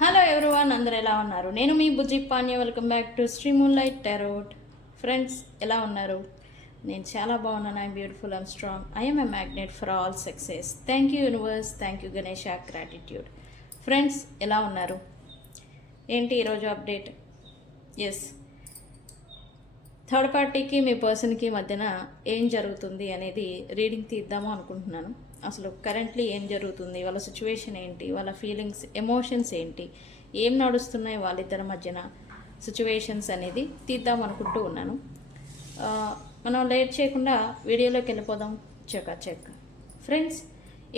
Hello everyone, అందరు ఎలా ఉన్నారు? నేను మీ Bujji Panya. Welcome back to Sri moonlight tarot. Friends, ఎలా ఉన్నారు? నేను చాలా బాగున్నాను. I'm beautiful, I'm strong, I'm a magnet for all success. Thank you universe, thank you Ganesha, gratitude. Friends, ఎలా ఉన్నారు? ఏంటి ఈరోజు అప్డేట్? ఎస్, థర్డ్ పార్టీకి మీ పర్సన్కి మధ్యన ఏం జరుగుతుంది అనేది రీడింగ్ తీద్దాము అనుకుంటున్నాను. అసలు కరెంట్లీ ఏం జరుగుతుంది, వాళ్ళ సిచ్యువేషన్ ఏంటి, వాళ్ళ ఫీలింగ్స్, ఎమోషన్స్ ఏంటి, ఏం నడుస్తున్నాయి వాళ్ళిద్దరి మధ్యన సిచ్యువేషన్స్ అనేది తీద్దాం అనుకుంటూ ఉన్నాను. మనం లేట్ చేయకుండా వీడియోలోకి వెళ్ళిపోదాం. చెక్ ఫ్రెండ్స్,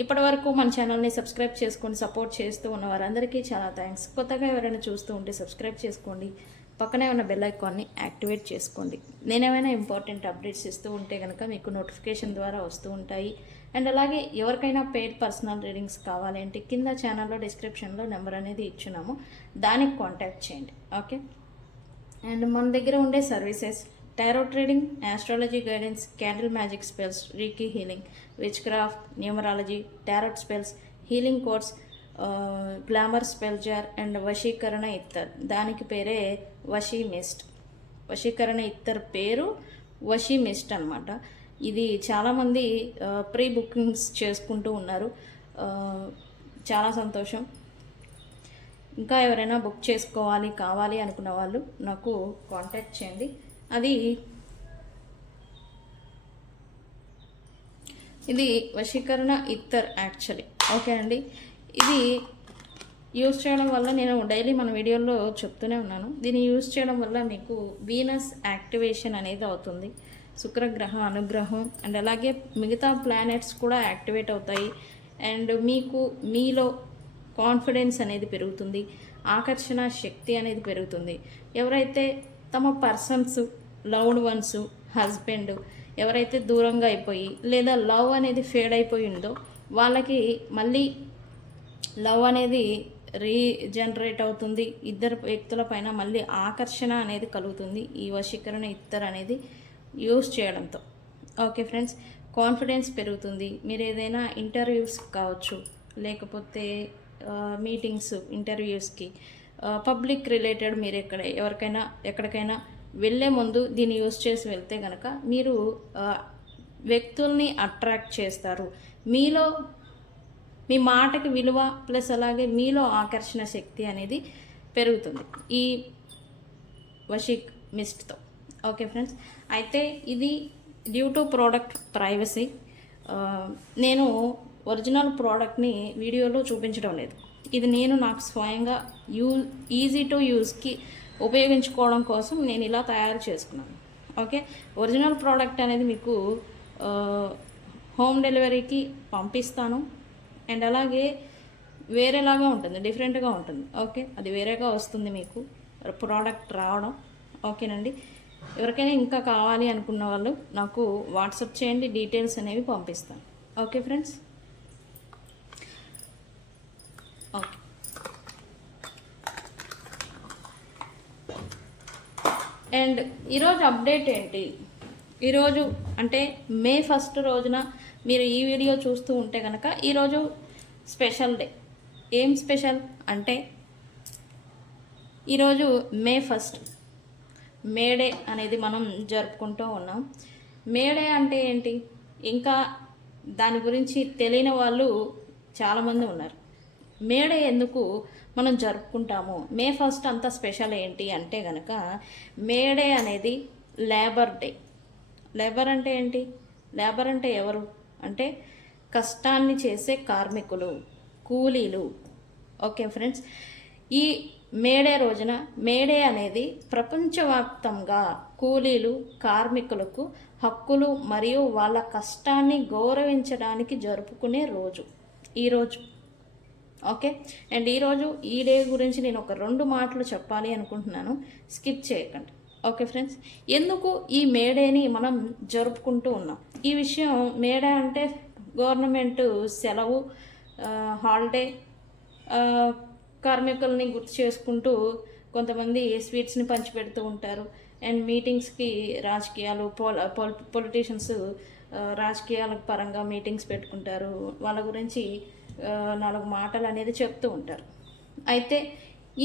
ఇప్పటి వరకు మన ఛానల్ని సబ్స్క్రైబ్ చేసుకొని సపోర్ట్ చేస్తూ ఉన్న వారందరికీ చాలా థ్యాంక్స్. కొత్తగా ఎవరైనా చూస్తూ ఉంటే సబ్స్క్రైబ్ చేసుకోండి, పక్కనే ఉన్న బెల్ ఐకాన్ని యాక్టివేట్ చేసుకోండి. నేనేమైనా ఇంపార్టెంట్ అప్డేట్స్ ఇస్తూ ఉంటే కనుక మీకు నోటిఫికేషన్ ద్వారా వస్తూ ఉంటాయి. అండ్ అలాగే ఎవరికైనా పెయిడ్ పర్సనల్ రీడింగ్స్ కావాలంటే కింద ఛానల్లో డిస్క్రిప్షన్లో నెంబర్ అనేది ఇచ్చున్నాము, దానికి కాంటాక్ట్ చేయండి. ఓకే. అండ్ మన దగ్గర ఉండే services tarot reading, astrology guidance, candle magic spells, reiki healing, witchcraft, numerology, tarot spells, healing course, glamour spell jar and వశీకరణ ఇత్తర్. దానికి పేరే వశీ మిస్ట్. వశీకరణ ఇత్తర్ పేరు వశీ మిస్ట్ అనమాట. ఇది చాలామంది ప్రీ బుకింగ్స్ చేసుకుంటూ ఉన్నారు. చాలా సంతోషం. ఇంకా ఎవరైనా బుక్ చేసుకోవాలి కావాలి అనుకున్న వాళ్ళు నాకు కాంటాక్ట్ చేయండి. ఇది వశీకరణ ఇత్తర్ యాక్చువల్లీ. ఓకే అండి. ఇది యూజ్ చేయడం వల్ల నేను డైలీ మన వీడియోలో చెప్తూనే ఉన్నాను, దీన్ని యూజ్ చేయడం వల్ల మీకు వీనస్ యాక్టివేషన్ అనేది అవుతుంది, శుక్రగ్రహ అనుగ్రహం అండ్ అలాగే మిగతా ప్లానెట్స్ కూడా యాక్టివేట్ అవుతాయి. అండ్ మీలో కాన్ఫిడెన్స్ అనేది పెరుగుతుంది, ఆకర్షణ శక్తి అనేది పెరుగుతుంది. ఎవరైతే తమ పర్సన్స్, లవ్డ్ వన్స్, హస్బెండ్ ఎవరైతే దూరంగా అయిపోయి లేదా లవ్ అనేది ఫేడ్ అయిపోయి ఉందో వాళ్ళకి మళ్ళీ లవ్ అనేది రీజనరేట్ అవుతుంది. ఇద్దరు వ్యక్తుల పైన మళ్ళీ ఆకర్షణ అనేది కలుగుతుంది ఈ వశీకరణ ఇత్తర్ అనేది యూస్ చేయడంతో. ఓకే ఫ్రెండ్స్, కాన్ఫిడెన్స్ పెరుగుతుంది. మీరు ఏదైనా ఇంటర్వ్యూస్ కావచ్చు, లేకపోతే మీటింగ్స్, ఇంటర్వ్యూస్కి, పబ్లిక్ రిలేటెడ్ మీరు ఎక్కడికైనా వెళ్ళే ముందు దీన్ని యూస్ చేసి వెళ్తే కనుక మీరు వ్యక్తుల్ని అట్రాక్ట్ చేస్తారు. మీ మాటకి విలువ ప్లస్ అలాగే మీలో ఆకర్షణ శక్తి అనేది పెరుగుతుంది ఈ వశీక్ మిస్ట్తో. ఓకే ఫ్రెండ్స్, అయితే ఇది డ్యూ టు ప్రోడక్ట్ ప్రైవసీ నేను ఒరిజినల్ ప్రోడక్ట్ని వీడియోలో చూపించడం లేదు. ఇది నేను నాకు స్వయంగా ఈజీ టు యూస్కి ఉపయోగించుకోవడం కోసం నేను ఇలా తయారు చేసుకున్నాను. ఓకే, ఒరిజినల్ ప్రోడక్ట్ అనేది మీకు హోమ్ డెలివరీకి పంపిస్తాను. అండ్ అలాగే వేరేలాగా ఉంటుంది, డిఫరెంట్గా ఉంటుంది. ఓకే, అది వేరేగా వస్తుంది మీకు ప్రోడక్ట్ రావడం. ఓకేనండి. ఎవరికైనా ఇంకా కావాలి అనుకున్న వాళ్ళు నాకు వాట్సాప్ చేయండి, డీటెయిల్స్ అనేవి పంపిస్తాను. Okay friends. ఓకే, అండ్ ఈరోజు అప్డేట్ ఏంటి? ఈరోజు అంటే మే 1 రోజున మీరు ఈ వీడియో చూస్తూ ఉంటే కనుక ఈరోజు స్పెషల్ డే. ఏం స్పెషల్ అంటే ఈరోజు మే 1 మేడే అనేది మనం జరుపుకుంటూ ఉన్నాం. మేడే అంటే ఏంటి? ఇంకా దాని గురించి తెలియని వాళ్ళు చాలామంది ఉన్నారు. మేడే ఎందుకు మనం జరుపుకుంటాము, మే 1 అంత స్పెషల్ ఏంటి అంటే కనుక మేడే అనేది లేబర్ డే. లేబర్ అంటే ఏంటి? లేబర్ అంటే ఎవరు అంటే కష్టాన్ని చేసే కార్మికులు, కూలీలు. ఓకే ఫ్రెండ్స్, ఈ మేడే రోజున మేడే అనేది ప్రపంచవ్యాప్తంగా కూలీలు, కార్మికులకు హక్కులు మరియు వాళ్ళ కష్టాన్ని గౌరవించడానికి జరుపుకునే రోజు ఈరోజు. ఓకే, అండ్ ఈరోజు ఈ డే గురించి నేను ఒక 2 మాటలు చెప్పాలి అనుకుంటున్నాను, స్కిప్ చేయకండి. ఓకే ఫ్రెండ్స్, ఎందుకు ఈ మేడేని మనం జరుపుకుంటూ ఉన్నాం? ఈ విషయం మేడే అంటే గవర్నమెంట్ సెలవు, హాలిడే, కార్మికుల్ని గుర్తు చేసుకుంటూ కొంతమంది స్వీట్స్ని పంచిపెడుతూ ఉంటారు. అండ్ మీటింగ్స్కి రాజకీయాలు, పొలిటీషియన్స్ రాజకీయాల పరంగా మీటింగ్స్ పెట్టుకుంటారు. వాళ్ళ గురించి 4 మాటలు అనేది చెప్తూ ఉంటారు. అయితే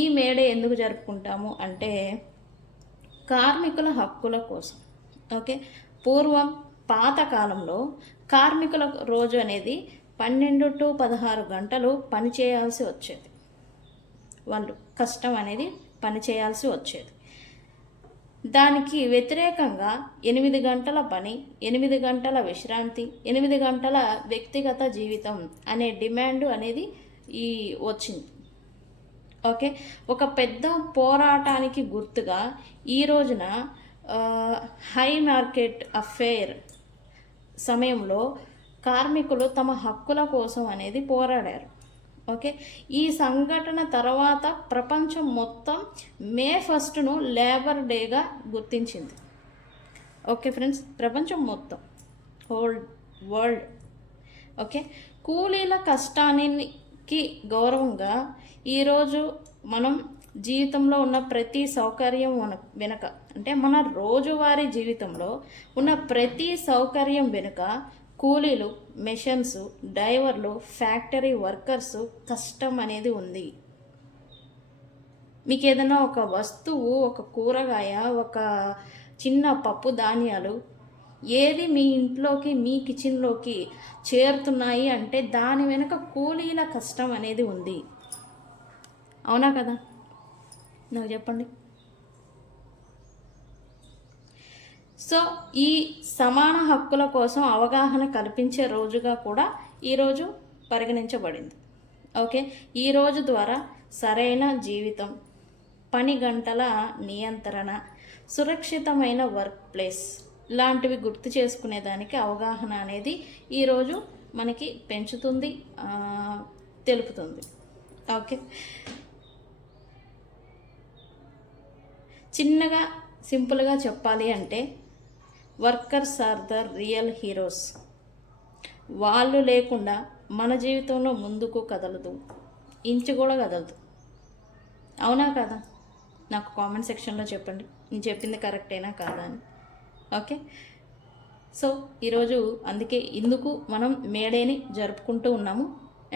ఈ మేడే ఎందుకు జరుపుకుంటాము అంటే కార్మికుల హక్కుల కోసం. ఓకే, పూర్వం పాతకాలంలో కార్మికుల రోజు అనేది 12 to 16 గంటలు పని చేయాల్సి వచ్చేది. వాళ్ళు కష్టం అనేది పని చేయాల్సి వచ్చేది. దానికి వ్యతిరేకంగా 8 గంటల పని, 8 గంటల విశ్రాంతి, 8 గంటల వ్యక్తిగత జీవితం అనే డిమాండ్ అనేది వచ్చింది. ఓకే, ఒక పెద్ద పోరాటానికి గుర్తుగా ఈ రోజున హై మార్కెట్ అఫేర్ సమయంలో కార్మికులు తమ హక్కుల కోసం అనేది పోరాడారు. ఓకే, ఈ సంఘటన తర్వాత ప్రపంచం మొత్తం మే 1ను లేబర్ డేగా గుర్తించింది. ఓకే ఫ్రెండ్స్, ప్రపంచం మొత్తం, హోల్ వరల్డ్. ఓకే, కూలీల కష్టానికి గౌరవంగా ఈరోజు మనం జీవితంలో ఉన్న ప్రతి సౌకర్యం వెనుక, అంటే మన రోజువారీ జీవితంలో ఉన్న ప్రతి సౌకర్యం వెనుక కూలీలు, మెషిన్స్, డ్రైవర్లు, ఫ్యాక్టరీ వర్కర్స్ కష్టం అనేది ఉంది. మీకు ఏదైనా ఒక వస్తువు, ఒక కూరగాయ, ఒక చిన్న పప్పు ధాన్యాలు ఏది మీ ఇంట్లోకి, మీ కిచెన్లోకి చేరుతున్నాయి అంటే దాని వెనుక కూలీల కష్టం అనేది ఉంది. అవునా కదా? నాకు చెప్పండి. సో ఈ సమాన హక్కుల కోసం అవగాహన కల్పించే రోజుగా కూడా ఈరోజు పరిగణించబడింది. ఓకే, ఈ రోజు ద్వారా సరైన జీవితం, పని గంటల నియంత్రణ, సురక్షితమైన వర్క్ ప్లేస్ లాంటివి గుర్తు చేసుకునేదానికి అవగాహన అనేది ఈరోజు మనకి పెంచుతుంది, తెలుపుతుంది. ఓకే, చిన్నగా సింపుల్గా చెప్పాలి అంటే workers are the real heroes. వాళ్ళు లేకుండా మన జీవితంలో ముందుకు కదలదు, ఇంచు కూడా కదలదు. అవునా కదా? నాకు కామెంట్ సెక్షన్లో చెప్పండి, నేను చెప్పింది కరెక్టేనా కాదా అని. ఓకే, సో ఈరోజు అందుకే ఇందుకు మనం మేడేని జరుపుకుంటూ ఉన్నాము.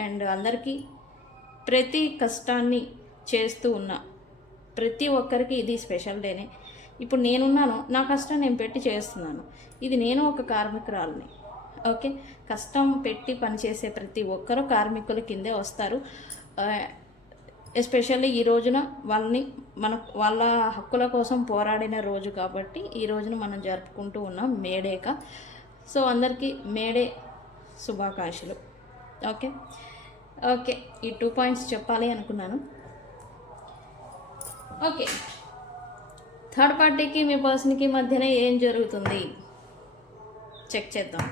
అండ్ అందరికీ ప్రతి కష్టాన్ని చేస్తూ ఉన్న ప్రతి ఒక్కరికి ఇది స్పెషల్ డేనే. ఇప్పుడు నేనున్నాను, నా కష్టం నేను పెట్టి చేస్తున్నాను. ఇది నేను ఒక కార్మికురాలని. ఓకే, కష్టం పెట్టి పనిచేసే ప్రతి ఒక్కరూ కార్మికుల కిందే వస్తారు. ఎస్పెషల్లీ ఈ రోజున వాళ్ళ హక్కుల కోసం పోరాడిన రోజు కాబట్టి ఈ రోజున మనం జరుపుకుంటూ ఉన్నాం మేడేగా. సో అందరికీ మేడే శుభాకాంక్షలు. ఓకే ఓకే, ఈ 2 పాయింట్స్ చెప్పాలి అనుకున్నాను. ఓకే, థర్డ్ పార్టీకి మీ పర్సన్కి మధ్యన ఏం జరుగుతుంది చెక్ చేద్దాం.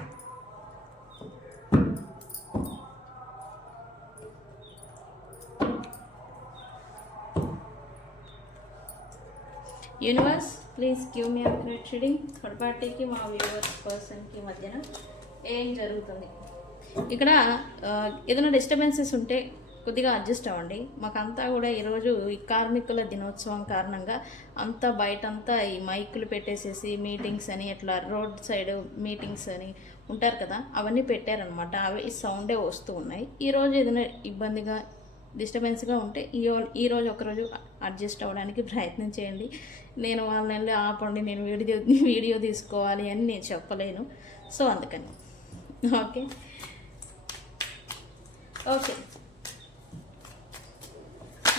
Universe please give me accurate reading. Third పార్టీకి మా వ్యూవర్స్ పర్సన్కి మధ్యన ఏం జరుగుతుంది. ఇక్కడ ఏదైనా డిస్టర్బెన్సెస్ ఉంటే కొద్దిగా అడ్జస్ట్ అవ్వండి. మాకంతా కూడా ఈరోజు ఈ కార్మికుల దినోత్సవం కారణంగా అంతా బయటంతా ఈ మైకులు పెట్టేసేసి మీటింగ్స్ అని, అట్లా రోడ్ సైడ్ మీటింగ్స్ అని ఉంటారు కదా, అవన్నీ పెట్టారనమాట. అవి సౌండే వస్తూ ఉన్నాయి. ఈరోజు ఏదైనా ఇబ్బందిగా డిస్టర్బెన్స్గా ఉంటే ఈరోజు ఒకరోజు అడ్జస్ట్ అవ్వడానికి ప్రయత్నం చేయండి. నేను వాళ్ళని వెళ్ళి ఆపండి, నేను వీడియో తీసుకోవాలి అని నేను చెప్పలేను. సో అందుకని okay okay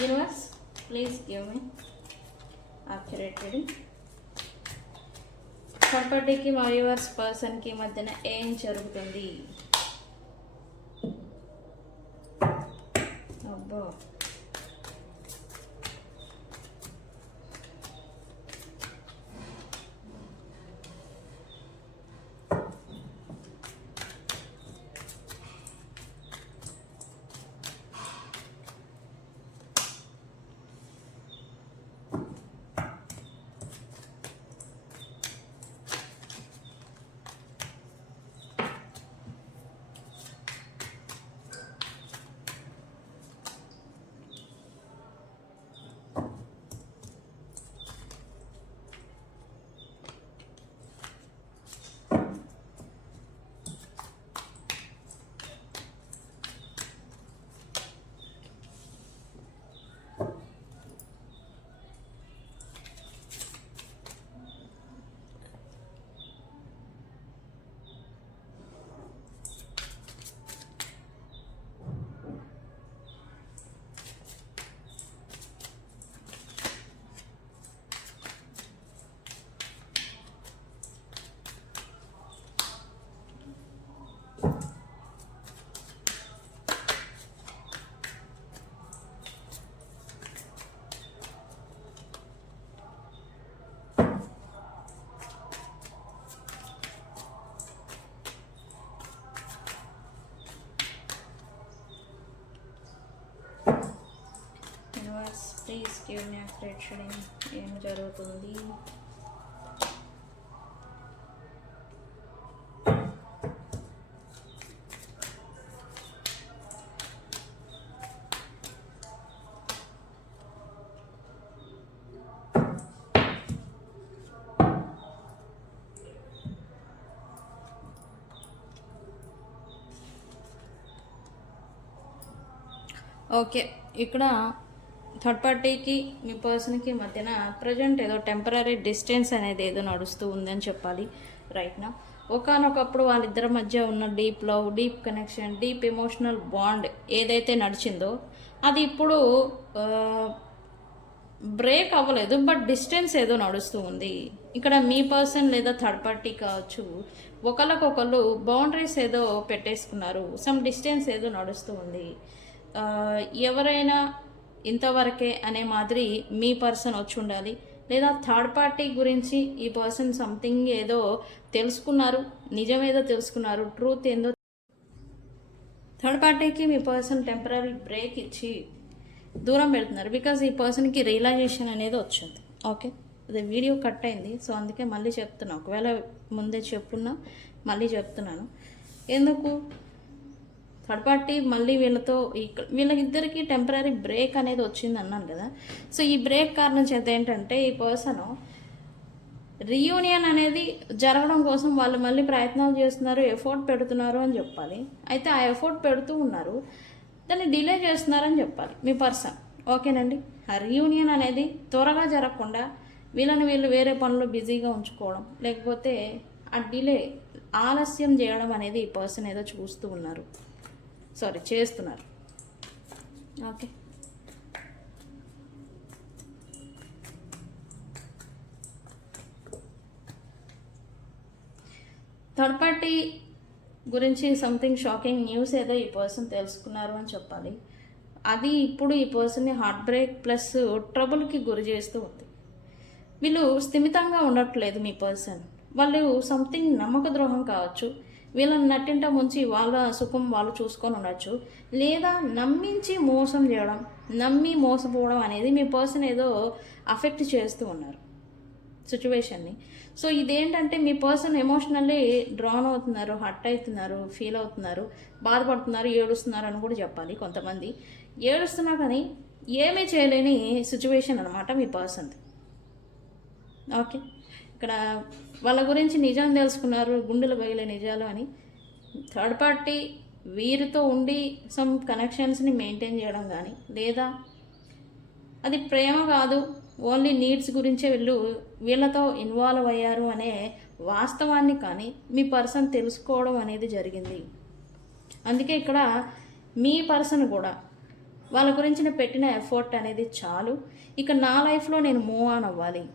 universe please give me accurate reading. Third పార్టీకి మా వ్యూవర్స్ పర్సన్కి మధ్యన ఏం జరుగుతుంది. అబ్బో, please give me accurate reading. ఏం జరుగుతుంది? ఓకే, ఇక్కడ థర్డ్ పార్టీకి మీ పర్సన్కి మధ్యన ప్రజెంట్ ఏదో టెంపరీ డిస్టెన్స్ అనేది ఏదో నడుస్తూ ఉందని చెప్పాలి రైట్ నా. ఒకానొకప్పుడు వాళ్ళిద్దరి మధ్య ఉన్న deep love, deep connection, deep emotional bond ఏదైతే నడిచిందో అది ఇప్పుడు బ్రేక్ అవ్వలేదు, బట్ డిస్టెన్స్ ఏదో నడుస్తూ ఉంది. ఇక్కడ మీ పర్సన్ లేదా థర్డ్ పార్టీ కావచ్చు, ఒకళ్ళకొకళ్ళు బౌండరీస్ ఏదో పెట్టేసుకున్నారు, సమ్ డిస్టెన్స్ ఏదో నడుస్తూ ఉంది. ఎవరైనా ఇంతవరకే అనే మాదిరి మీ పర్సన్ వచ్చి ఉండాలి, లేదా థర్డ్ పార్టీ గురించి ఈ పర్సన్ సంథింగ్ ఏదో తెలుసుకున్నారు, నిజమేదో తెలుసుకున్నారు, ట్రూత్ ఏందో. థర్డ్ పార్టీకి మీ పర్సన్ టెంపరీ బ్రేక్ ఇచ్చి దూరం పెడుతున్నారు, బికాజ్ ఈ పర్సన్కి రియలైజేషన్ అనేది వచ్చింది. ఓకే, అదే వీడియో కట్ అయింది, సో అందుకే మళ్ళీ చెప్తున్నా. ఒకవేళ ముందే చెప్పున్నా మళ్ళీ చెప్తున్నాను. ఎందుకు థర్డ్ పార్టీ మళ్ళీ వీళ్ళిద్దరికీ టెంపరీ బ్రేక్ అనేది వచ్చింది అన్నాను కదా. సో ఈ బ్రేక్ కారణం చేత ఏంటంటే ఈ పర్సన్ రీయూనియన్ అనేది జరగడం కోసం వాళ్ళు మళ్ళీ ప్రయత్నాలు చేస్తున్నారు, ఎఫర్ట్ పెడుతున్నారు అని చెప్పాలి. అయితే ఆ ఎఫర్ట్ పెడుతూ ఉన్నారు, దాన్ని డిలే చేస్తున్నారని చెప్పాలి మీ పర్సన్. ఓకేనండి, ఆ రీయూనియన్ అనేది త్వరగా జరగకుండా వీళ్ళు వేరే పనులు బిజీగా ఉంచుకోవడం, లేకపోతే ఆ డిలే ఆలస్యం చేయడం అనేది ఈ పర్సన్ ఏదో చేస్తున్నారు. ఓకే, థర్డ్ పార్టీ గురించి సంథింగ్ షాకింగ్ న్యూస్ ఏదో ఈ పర్సన్ తెలుసుకున్నారు అని చెప్పాలి. అది ఇప్పుడు ఈ పర్సన్ని హార్ట్ బ్రేక్ ప్లస్ ట్రబుల్కి గురి చేస్తూ ఉంది. వీళ్ళు స్థిమితంగా ఉండట్లేదు మీ పర్సన్. వాళ్ళు సంథింగ్ నమ్మక ద్రోహం కావచ్చు, వీళ్ళని నట్టింట ముంచి వాళ్ళ సుఖం వాళ్ళు చూసుకొని ఉండొచ్చు, లేదా నమ్మించి మోసం చేయడం, నమ్మి మోసపోవడం అనేది మీ పర్సన్ ఏదో అఫెక్ట్ చేస్తూ ఉన్నారు సిచ్యువేషన్ని. సో ఇదేంటంటే మీ పర్సన్ ఎమోషనల్లీ డ్రాన్ అవుతున్నారు, హర్ట్ అవుతున్నారు, ఫీల్ అవుతున్నారు, బాధపడుతున్నారు, ఏడుస్తున్నారు అని కూడా చెప్పాలి. కొంతమంది ఏడుస్తున్నా కానీ ఏమీ చేయలేని సిచ్యువేషన్ అనమాట మీ పర్సన్ది. ఓకే, ఇక్కడ వాళ్ళ గురించి నిజం తెలుసుకున్నారు, గుండెలు బయలే నిజాలు అని. థర్డ్ పార్టీ వీరితో ఉండి సమ్ కనెక్షన్స్ని మెయింటైన్ చేయడం కానీ, లేదా అది ప్రేమ కాదు, ఓన్లీ నీడ్స్ గురించే వీళ్ళతో ఇన్వాల్వ్ అయ్యారు అనే వాస్తవాన్ని కానీ మీ పర్సన్ తెలుసుకోవడం అనేది జరిగింది. అందుకే ఇక్కడ మీ పర్సన్ కూడా వాళ్ళ గురించి నేను పెట్టిన ఎఫర్ట్ అనేది చాలు, ఇక నా లైఫ్లో నేను మూవ్ ఆన్ అవ్వాలి,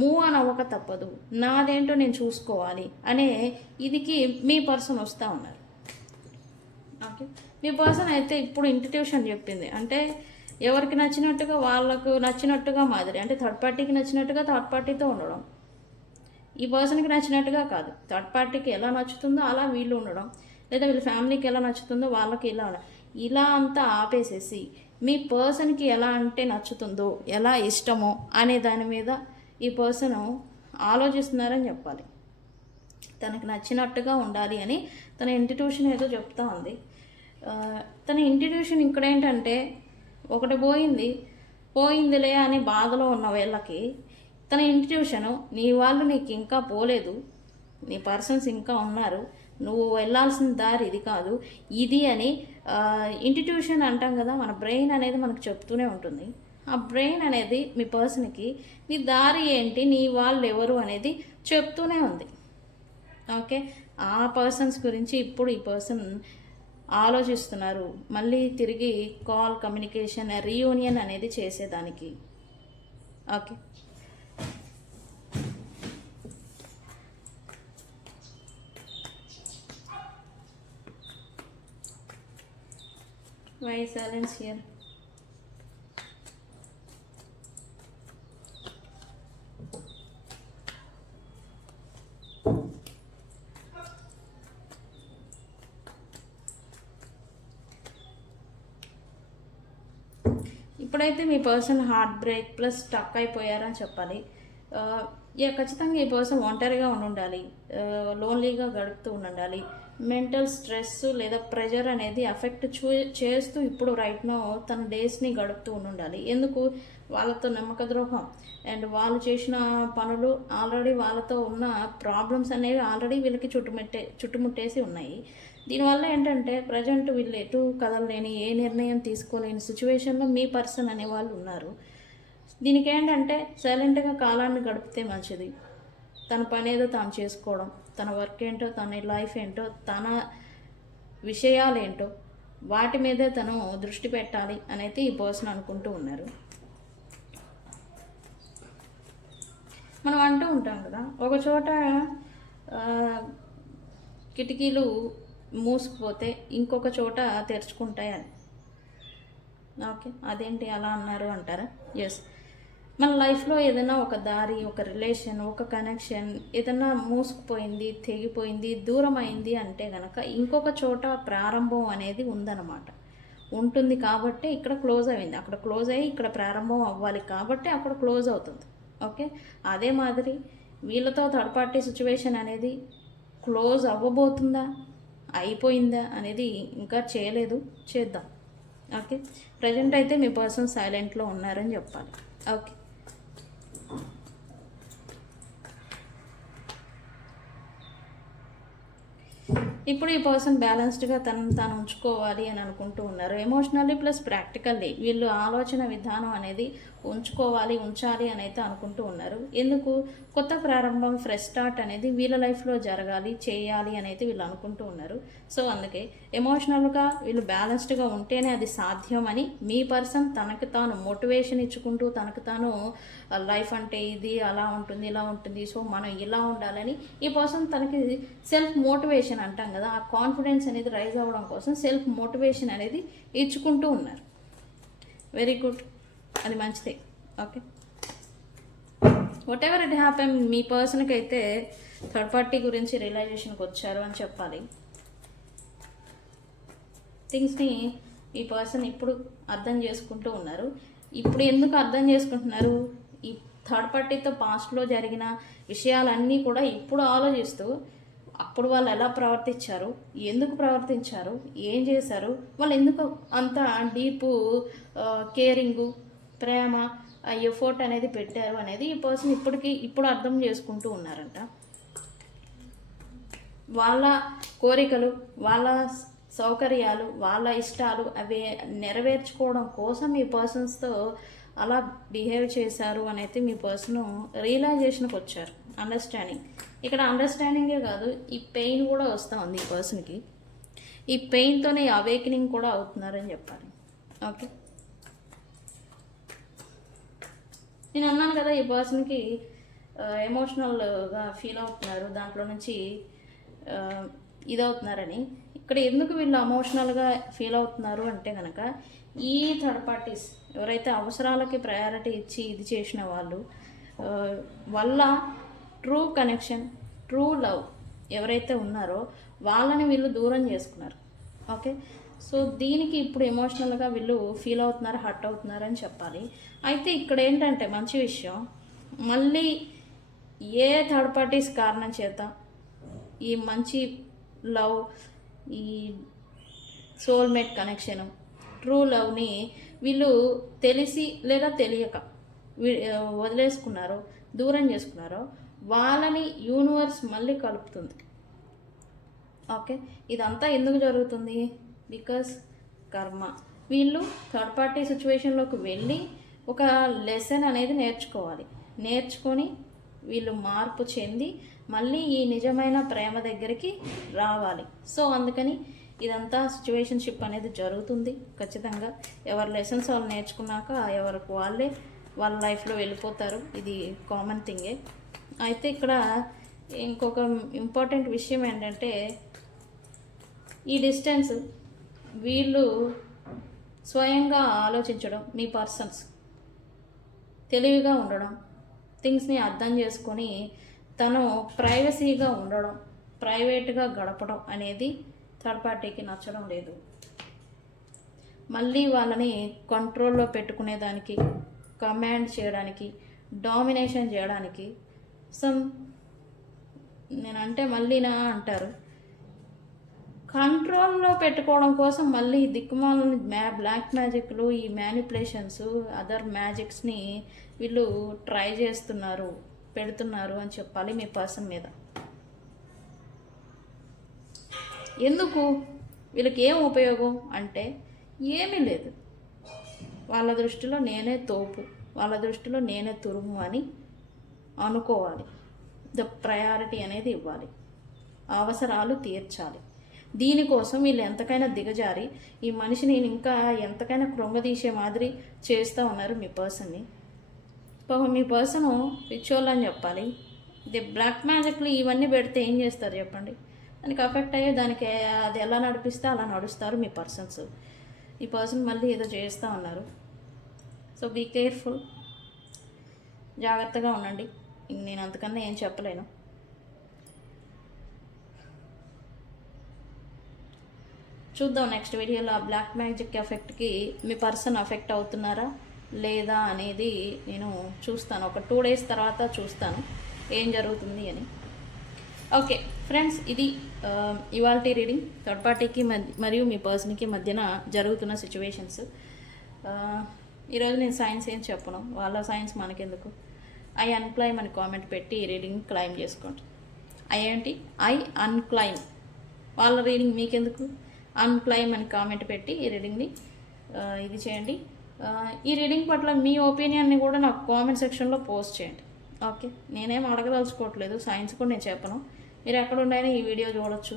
మూవ్ ఆన్ అవ్వక తప్పదు, నాదేంటో నేను చూసుకోవాలి అనే ఇదికి మీ పర్సన్ వస్తూ ఉన్నారు. ఓకే, మీ పర్సన్ అయితే ఇప్పుడు ఇంట్యూషన్ చెప్పింది, అంటే ఎవరికి నచ్చినట్టుగా వాళ్ళకు నచ్చినట్టుగా మాదిరి, అంటే థర్డ్ పార్టీకి నచ్చినట్టుగా థర్డ్ పార్టీతో ఉండడం, ఈ పర్సన్కి నచ్చినట్టుగా కాదు, థర్డ్ పార్టీకి ఎలా నచ్చుతుందో అలా వీళ్ళు ఉండడం, లేదా వీళ్ళ ఫ్యామిలీకి ఎలా నచ్చుతుందో వాళ్ళకి ఇలా ఉండడం, ఇలా అంతా ఆపేసేసి మీ పర్సన్కి ఎలా అంటే నచ్చుతుందో, ఎలా ఇష్టమో అనే దాని మీద ఈ పర్సన్ ఆలోచిస్తున్నారని చెప్పాలి. తనకు నచ్చినట్టుగా ఉండాలి అని తన ఇంట్యూషన్ ఏదో చెప్తా ఉంది. తన ఇంట్యూషన్ ఇక్కడ ఏంటంటే ఒకటి పోయిందిలే అని బాధలో ఉన్న వీళ్ళకి తన ఇంట్యూషను నీ వాళ్ళు నీకు ఇంకా పోలేదు, నీ పర్సన్స్ ఇంకా ఉన్నారు, నువ్వు వెళ్ళాల్సిన దారి ఇది కాదు ఇది అని ఇంట్యూషన్ అంటాం కదా, మన బ్రెయిన్ అనేది మనకు చెప్తూనే ఉంటుంది. ఆ బ్రెయిన్ అనేది మీ పర్సన్కి నీ దారి ఏంటి, నీ వాళ్ళు ఎవరు అనేది చెప్తూనే ఉంది. ఓకే, ఆ పర్సన్స్ గురించి ఇప్పుడు ఈ పర్సన్ ఆలోచిస్తున్నారు, మళ్ళీ తిరిగి కాల్ కమ్యూనికేషన్ రీయూనియన్ అనేది చేసేదానికి. Okay, why silence here? ఈ ఇప్పుడైతే మీ person heartbreak plus stuck అయిపోయారని చెప్పాలి. ఖచ్చితంగా ఈ పర్సన్ ఒంటరిగా ఉండాలి, లోన్లీగా గడుపుతూ ఉండాలి. మెంటల్ స్ట్రెస్ లేదా ప్రెషర్ అనేది అఫెక్ట్ చేస్తూ ఇప్పుడు రైట్ నో తన డేస్ని గడుపుతూ ఉండాలి. ఎందుకు? వాళ్ళతో నమ్మక ద్రోహం అండ్ వాళ్ళు చేసిన పనులు ఆల్రెడీ వాళ్ళతో ఉన్న ప్రాబ్లమ్స్ అనేవి ఆల్రెడీ వీళ్ళకి చుట్టుముట్టేసి ఉన్నాయి. దీనివల్ల ఏంటంటే ప్రజెంట్ వీళ్ళు ఎటు కదలలేని, ఏ నిర్ణయం తీసుకోలేని సిచ్యువేషన్లో మీ పర్సన్ అనేవాళ్ళు ఉన్నారు. దీనికి ఏంటంటే సైలెంట్గా కాలాన్ని గడిపితే మంచిది. తన పని ఏదో తాను చేసుకోవడం, తన వర్క్ ఏంటో, తన లైఫ్ ఏంటో, తన విషయాలు ఏంటో వాటి మీదే తను దృష్టి పెట్టాలి అనేది ఈ పర్సన్ అనుకుంటూ ఉన్నారు. మనం అంటూ ఉంటాం కదా, ఒక చోట కిటికీలు మూసుకుపోతే ఇంకొక చోట తెరుచుకుంటాయని. ఓకే, అదేంటి అలా అన్నారు అంటారా? ఎస్, మన లైఫ్లో ఏదైనా ఒక దారి, ఒక రిలేషన్, ఒక కనెక్షన్ ఏదైనా మూసుకుపోయింది, తెగిపోయింది, దూరం అయింది అంటే కనుక ఇంకొక చోట ప్రారంభం అనేది ఉందన్నమాట. ఉంటుంది కాబట్టి ఇక్కడ క్లోజ్ అయింది, అక్కడ క్లోజ్ అయ్యి ఇక్కడ ప్రారంభం అవ్వాలి కాబట్టి అక్కడ క్లోజ్ అవుతుంది. ఓకే, అదే మాదిరి వీళ్ళతో థర్డ్ పార్టీ సిచ్యువేషన్ అనేది క్లోజ్ అవ్వబోతుందా, అయిపోయిందా అనేది ఇంకా చేయలేదు, చేద్దాం. ఓకే, ప్రజెంట్ అయితే మీ పర్సన్ సైలెంట్లో ఉన్నారని చెప్పాలి. ఓకే, ఇప్పుడు ఈ పర్సన్ బ్యాలెన్స్డ్గా తాను ఉంచుకోవాలి అని అనుకుంటూ ఉన్నారు. ఎమోషనల్లీ ప్లస్ ప్రాక్టికల్లీ వీళ్ళు ఆలోచన విధానం అనేది ఉంచాలి అని అయితే అనుకుంటూ ఉన్నారు. ఎందుకు? కొత్త ప్రారంభం, ఫ్రెష్ స్టార్ట్ అనేది వీళ్ళ లైఫ్లో జరగాలి, చేయాలి అని అయితే వీళ్ళు అనుకుంటూ ఉన్నారు. సో అందుకే ఎమోషనల్గా వీళ్ళు బ్యాలెన్స్డ్గా ఉంటేనే అది సాధ్యం అని మీ పర్సన్ తనకు తాను మోటివేషన్ ఇచ్చుకుంటూ తనకు తాను లైఫ్ అంటే ఇది అలా ఉంటుంది, ఇలా ఉంటుంది, సో మనం ఇలా ఉండాలని ఈ పర్సన్ తనకి సెల్ఫ్ మోటివేషన్ అంటాం కదా, ఆ కాన్ఫిడెన్స్ అనేది రైజ్ అవ్వడం కోసం సెల్ఫ్ మోటివేషన్ అనేది ఇచ్చుకుంటూ ఉన్నారు. వెరీ గుడ్, అది మంచిదే. Okay, whatever it happen, మీ పర్సన్కి అయితే థర్డ్ పార్టీ గురించి రియలైజేషన్కి వచ్చారు అని చెప్పాలి. థింగ్స్ని ఈ పర్సన్ ఇప్పుడు అర్థం చేసుకుంటూ ఉన్నారు. ఇప్పుడు ఎందుకు అర్థం చేసుకుంటున్నారు? ఈ థర్డ్ పార్టీతో పాస్ట్లో జరిగిన విషయాలన్నీ కూడా ఇప్పుడు ఆలోచిస్తూ అప్పుడు వాళ్ళు ఎలా ప్రవర్తించారు, ఎందుకు ప్రవర్తించారు, ఏం చేశారు, వాళ్ళు ఎందుకు అంత డీపు కేరింగు, ప్రేమ, ఎఫోర్ట్ అనేది పెట్టారు అనేది ఈ పర్సన్ ఇప్పుడు అర్థం చేసుకుంటూ ఉన్నారంట. వాళ్ళ కోరికలు, వాళ్ళ సౌకర్యాలు, వాళ్ళ ఇష్టాలు అవి నెరవేర్చుకోవడం కోసం ఈ పర్సన్స్తో అలా బిహేవ్ చేశారు అని అయితే మీ పర్సన్ రియలైజేషన్కి వచ్చారు. అండర్స్టాండింగ్, ఇక్కడ అండర్స్టాండింగే కాదు, ఈ పెయిన్ కూడా వస్తూ ఉంది ఈ పర్సన్కి. ఈ పెయిన్తోనే అవేకనింగ్ కూడా అవుతున్నారని చెప్పాలి. ఓకే, నేను అన్నాను కదా ఈ పర్సన్కి ఎమోషనల్గా ఫీల్ అవుతున్నారు, దాంట్లో నుంచి ఇదవుతున్నారని. ఇక్కడ ఎందుకు వీళ్ళు ఎమోషనల్గా ఫీల్ అవుతున్నారు అంటే కనుక ఈ థర్డ్ పార్టీస్ ఎవరైతే అవసరాలకి ప్రయారిటీ ఇచ్చి ఇది చేసిన వాళ్ళు వల్ల ట్రూ కనెక్షన్, ట్రూ లవ్ ఎవరైతే ఉన్నారో వాళ్ళని వీళ్ళు దూరం చేసుకున్నారు. ఓకే, సో దీనికి ఇప్పుడు ఎమోషనల్గా వీళ్ళు ఫీల్ అవుతున్నారు, హర్ట్ అవుతున్నారు అని చెప్పాలి. అయితే ఇక్కడ ఏంటంటే మంచి విషయం, మళ్ళీ ఏ థర్డ్ పార్టీస్ కారణం చేత ఈ మంచి లవ్, ఈ సోల్మేట్ కనెక్షను, ట్రూ లవ్ని వీళ్ళు తెలిసి లేదా తెలియక వదిలేసుకున్నారో, దూరం చేసుకున్నారో వాళ్ళని యూనివర్స్ మళ్ళీ కలుపుతుంది. ఓకే, ఇదంతా ఎందుకు జరుగుతుంది? బికాస్ కర్మ. వీళ్ళు థర్డ్ పార్టీ సిచ్యువేషన్లోకి వెళ్ళి ఒక లెసన్ అనేది నేర్చుకొని వీళ్ళు మార్పు చెంది మళ్ళీ ఈ నిజమైన ప్రేమ దగ్గరికి రావాలి. సో అందుకని ఇదంతా సిచ్యువేషన్షిప్ అనేది జరుగుతుంది ఖచ్చితంగా. ఎవరి లెసన్స్ వాళ్ళు నేర్చుకున్నాక ఎవరికి వాళ్ళ లైఫ్లో వెళ్ళిపోతారు, ఇది కామన్ థింగే. అయితే ఇక్కడ ఇంకొక ఇంపార్టెంట్ విషయం ఏంటంటే ఈ డిస్టెన్స్ వీళ్ళు స్వయంగా ఆలోచించడం, మీ పర్సన్స్ తెలివిగా ఉండడం, థింగ్స్ని అర్థం చేసుకొని తను ప్రైవసీగా ఉండడం, ప్రైవేట్గా గడపడం అనేది థర్డ్ పార్టీకి నచ్చడం లేదు. మళ్ళీ వాళ్ళని కంట్రోల్లో పెట్టుకునేదానికి, కమాండ్ చేయడానికి, డామినేషన్ చేయడానికి నేనంటే మళ్ళీనా అంటారు, కంట్రోల్లో పెట్టుకోవడం కోసం మళ్ళీ దిక్కుమాలని బ్లాక్ మ్యాజిక్లు, ఈ మ్యానిపులేషన్స్, అదర్ మ్యాజిక్స్ని వీళ్ళు ట్రై చేస్తున్నారు, పెడుతున్నారు అని చెప్పాలి మీ పర్సన్ మీద. ఎందుకు? వీళ్ళకి ఏం ఉపయోగం అంటే ఏమీ లేదు. వాళ్ళ దృష్టిలో నేనే తోపు, వాళ్ళ దృష్టిలో నేనే తురుము అని అనుకోవాలి. ప్రయారిటీ అనేది ఇవ్వాలి, అవసరాలు తీర్చాలి. దీనికోసం వీళ్ళు ఎంతకైనా దిగజారి ఈ మనిషిని ఇంకా ఎంతకైనా కృంగదీసే మాదిరి చేస్తూ ఉన్నారు మీ పర్సన్ని. పాపం మీ పర్సను పిచ్చోళ్ళు అని చెప్పాలి. ఇది బ్లాక్ మ్యాజిక్లు ఇవన్నీ పెడితే ఏం చేస్తారు చెప్పండి? దానికి అఫెక్ట్ అయ్యే దానికి అది ఎలా నడిపిస్తే అలా నడుస్తారు మీ పర్సన్స్. ఈ పర్సన్ మళ్ళీ ఏదో చేస్తూ ఉన్నారు. సో బీ కేర్ఫుల్, జాగ్రత్తగా ఉండండి. నేను అంతకన్నా ఏం చెప్పలేను. చూద్దాం నెక్స్ట్ వీడియోలో ఆ బ్లాక్ మ్యాజిక్ ఎఫెక్ట్కి మీ పర్సన్ అఫెక్ట్ అవుతున్నారా లేదా అనేది నేను చూస్తాను. ఒక 2 days తర్వాత చూస్తాను ఏం జరుగుతుంది అని. ఓకే ఫ్రెండ్స్, ఇది ఇవాల్టి రీడింగ్. థర్డ్ పార్టీకి మరియు మీ పర్సన్కి మధ్యన జరుగుతున్న సిచ్యువేషన్స్. ఈరోజు నేను సైన్స్ ఏం చెప్పను, వాళ్ళ సైన్స్ మనకెందుకు. ఐ అన్క్లైమ్ అని కామెంట్ పెట్టి ఈ రీడింగ్ క్లైమ్ చేసుకోండి. ఐ అన్క్లైమ్, వాళ్ళ రీడింగ్ మీకెందుకు. అన్క్లైమ్ అని కామెంట్ పెట్టి ఈ రీడింగ్ని ఇది చేయండి. ఈ రీడింగ్ పట్ల మీ ఒపీనియన్ని కూడా నాకు కామెంట్ సెక్షన్లో పోస్ట్ చేయండి. ఓకే, నేనేం అడగదలుచుకోవట్లేదు, సైన్స్ కూడా నేను చెప్పను. మీరు ఎక్కడ ఉండైనా ఈ వీడియో చూడొచ్చు.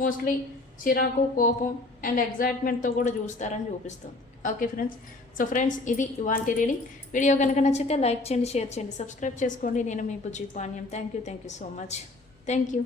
మోస్ట్లీ చిరాకు, కోపం అండ్ ఎగ్జైట్మెంట్తో కూడా చూస్తారని చూపిస్తుంది. ఓకే ఫ్రెండ్స్, సో ఫ్రెండ్స్ ఇది ఇవాల్టి రీడింగ్. వీడియో కనుక నచ్చితే లైక్ చేయండి, షేర్ చేయండి, సబ్స్క్రైబ్ చేసుకోండి. నేను మీ Bujji Panyam. Thank you so much. Thank you.